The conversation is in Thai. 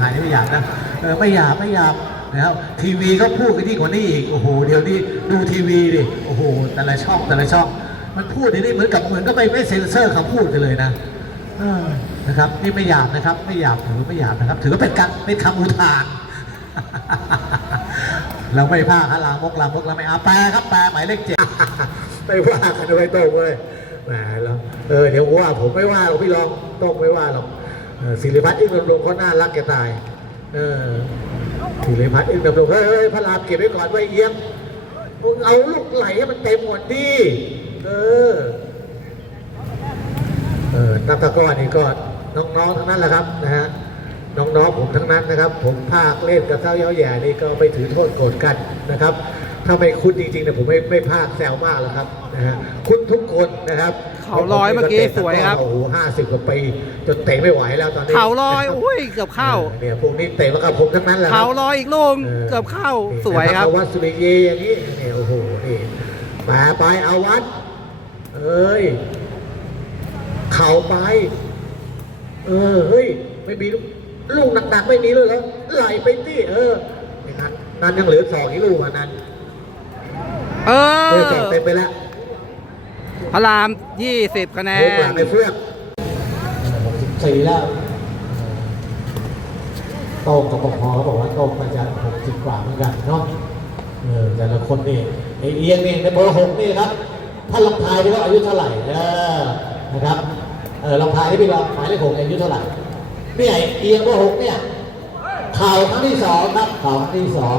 หายนี่ไม่หยาบนะเออไม่หยาบไม่หยาบนะครับทีวีก็พูดกันที่กว่านี้อีกโอ้โหเดี๋ยวนี้ดูทีวีดิโอ้โหแต่ละช่องแต่ละช่อง มันพูดอย่างนี้เหมือนกับเหมือนก็ไม่ไม่เซ็นเซอร์คำพูดกันเลยนะนะครับนี่ไม่หยาบนะครับ ไม่หยาบถือไม่หยาบนะครับ ถือว่าเป็นการเป็นคำอุทานเราไม่พลาดฮะลามกลามกเราไม่เอาแปลครับแปลหมายเลขเจ็ดไม่ว่ากันด้วยโต้งเว้ยแหมแล้วเออเดี๋ยวว่าผมไม่ว่าหรอกพี่รองโต้งไม่ว่าหรอก ศิริพัฒน์อินดำรงเขาน่ารักแกตายศิริพัฒน์อินดำรงเฮ้ยเฮ้พระรามเก็บไว้ก่อนไว้เอี้ยมมึงเอาลูกไหลให้มันเต็มหมดดิเออเออนักตะก้อนี่ก็น้องๆทั้งนั้นแหละครับนะฮะน้องๆผมทั้งนั้นนะครับ ผมภาคเล่นกับเท้าเย้าแย่นี่ก็ไม่ถือโทษโกรธกันนะครับ ถ้าไม่คุ้นจริงๆเนี่ยผมไม่ไม่ภาคแซวมากแล้วครับนะฮะคุ้นทุกคนนะครับเขาลอยเมื่อกี้สวยครับโอ้โหห้าสิบกว่าปีจนเตะไม่ไหวแล้วตอนนี้เขาลอยอุ้ยเกือบเข้าออเนี่ยพวกนี้เตะมากับผมทั้งนั้นแหละคเขารับลอยอีกลูกเกือบเข้าสวยครับเอาวัดสุริเยอย่างนี้เนี่ยโอ้โหนี่แปไปเอาวัด เอ้ยเข่าไป เออเฮ้ยไม่มีลูกลูกหนักๆไม่มีเลยเหรอไหลไปที่เออไอ้นั้นนั้นยังเหลือสองอีกลูกอะนั้น เอเอออสองเต็มไปแล้วพระราม20คะแนลูกหลัน งในเฟื่องหกสิบสี่แล้วโต้งกับปพเขาบอกว่าโต้งมาจากหกสิบกว่าเหมือนกันเนาะเออแต่ละคนนี่ไอเอียงนี่ในเบอร์หกนี่ครับท่านลองทายดิว่าอายุเท่าไหร่เออนะครับเออลองทายให้พี่ลองหมายเลขหกอายุเท่าไหร่นี่ไอเอียงเบอร์หกเนี่ยข่าวครั้งที่สองครับข่าวครั้งที่สอง